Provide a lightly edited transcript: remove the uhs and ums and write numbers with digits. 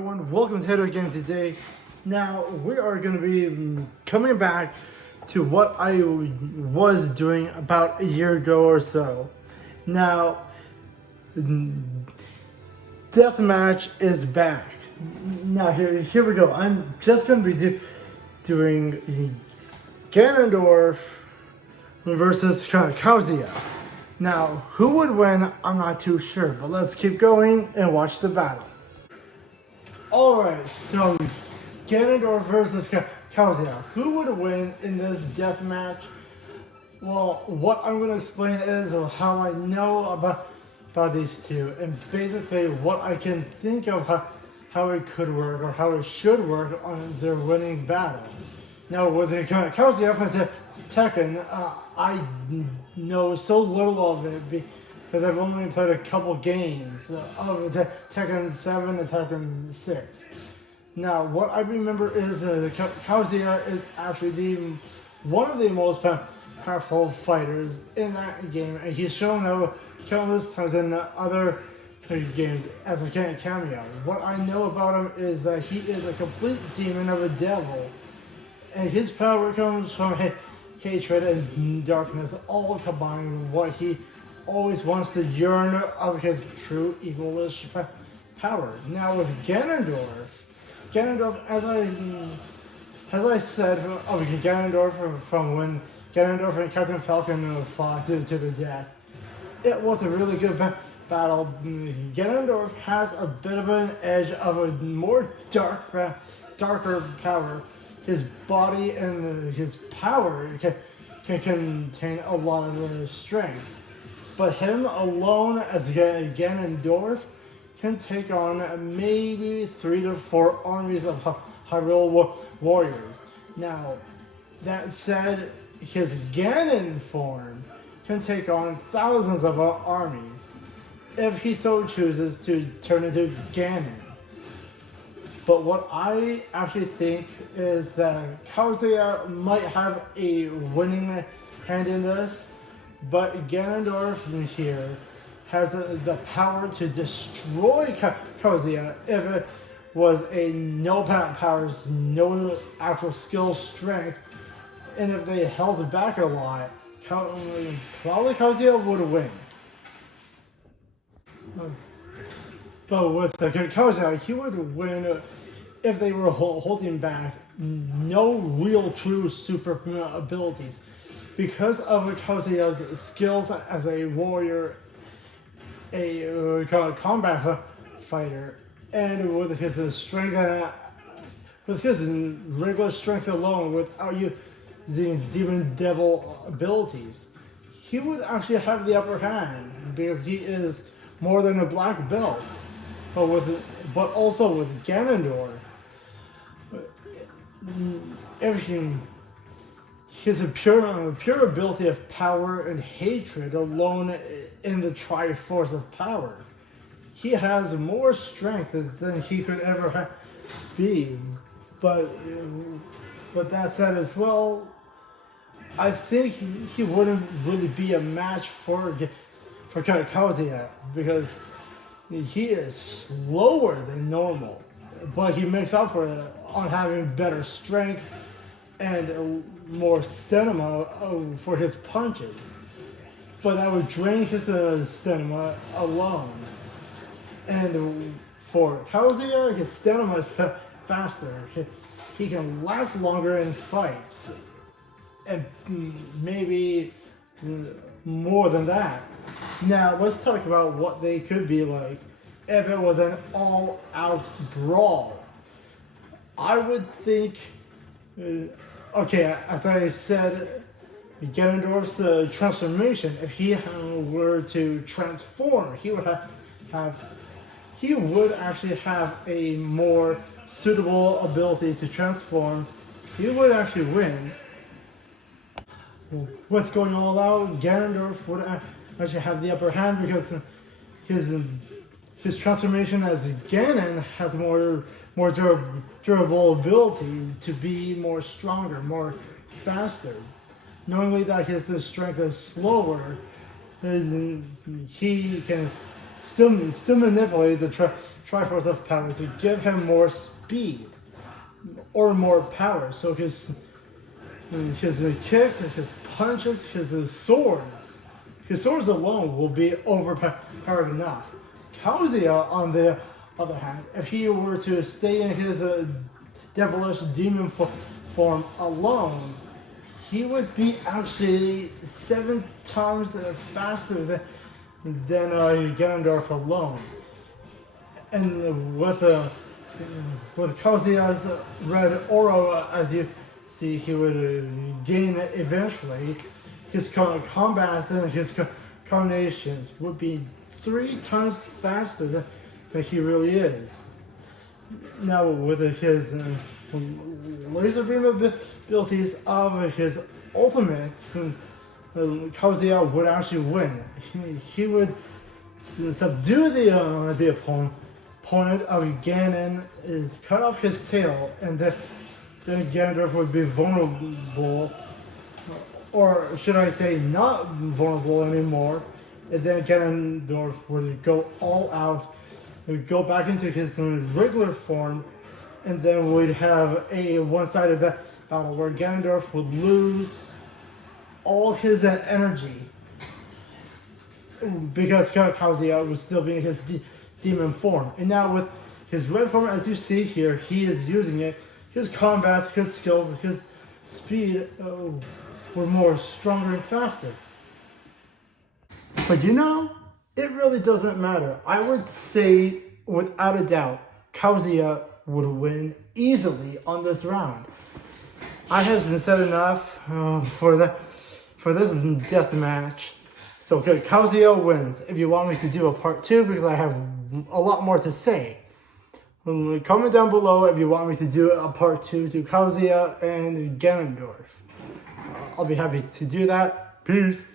everyone? Welcome to Tato again today. Now we are going to be coming back to what I was doing about a year ago or so. Now, deathmatch is back. Now here we go. I'm just going to be doing Ganondorf versus Kazuya. Now, who would win? I'm not too sure, but let's keep going and watch the battle. Alright, so Ganondorf versus Kazuya. Who would win in this death match? Well, what I'm going to explain is how I know about these two, and basically what I can think of how it could work or how it should work on their winning battle. Now, with Kazuya from Tekken, I know so little of it because I've only played a couple games of Tekken 7 and Tekken 6. Now, what I remember is Kazuya is actually one of the most powerful fighters in that game, and he's shown up countless times in other games as a cameo. What I know about him is that he is a complete demon of a devil, and his power comes from hatred and darkness, all combined. What he always wants to yearn of his true evilish power. Now with Ganondorf, as I said of Ganondorf from when Ganondorf and Captain Falcon fought to the death, it was a really good battle. Ganondorf has a bit of an edge of a more darker power. His body and his power can contain a lot of strength. But him alone as Ganondorf can take on maybe 3 to 4 armies of Hyrule warriors. Now, that said, his Ganon form can take on thousands of armies if he so chooses to turn into Ganon. But what I actually think is that Kazuya might have a winning hand in this, but Ganondorf here has the power to destroy Kazuya if it was a no powers, no actual skill strength, and if they held back a lot, probably Kazuya would win. But with Kazuya, he would win if they were holding back no real true super abilities. Because of Kazuya's skills as a warrior, a combat fighter, and with his strength, with his regular strength alone, without using demon devil abilities, he would actually have the upper hand because he is more than a black belt. But also with Ganondorf, his pure ability of power and hatred alone in the Triforce of power, he has more strength than he could ever be. But that said as well, I think he wouldn't really be a match for Kazuya because he is slower than normal, but he makes up for it on having better strength and more stamina for his punches. But that would drain his stamina alone. And for Kazuya, his stamina is faster. He can last longer in fights, and maybe more than that. Now, let's talk about what they could be like if it was an all-out brawl. I would think, okay, as I said, Ganondorf's transformation, if he were to transform, he would actually have a more suitable ability to transform. He would actually win. With going all out, Ganondorf would actually have the upper hand because his transformation as Ganon has more durable ability to be more stronger, more faster. Knowing that his strength is slower, he can still manipulate the Triforce of Power to give him more speed or more power. So his kicks, his punches, his swords alone will be overpowered enough. Kazuya, on the other hand, if he were to stay in his devilish demon form alone, he would be actually 7 times faster than Ganondorf alone. And with Kazuya's red aura, as you see, he would gain it eventually. His combats and his combinations would be 3 times faster than he really is. Now, with his laser beam abilities of his ultimates, Kazuya would actually win. He would subdue the opponent of Ganon, cut off his tail, and then Ganondorf would be vulnerable, or should I say not vulnerable anymore, and then Ganondorf would go all out, would go back into his regular form, and then we'd have a one-sided battle where Ganondorf would lose all his energy because Kazuya was still being his demon form. And now with his red form, as you see here, he is using it. His combats, his skills, his speed were more stronger and faster. But it really doesn't matter. I would say, without a doubt, Kazuya would win easily on this round. I have said enough for this death match. So Kazuya wins. If you want me to do a part 2, because I have a lot more to say, comment down below if you want me to do a part 2 to Kazuya and Ganondorf. I'll be happy to do that. Peace.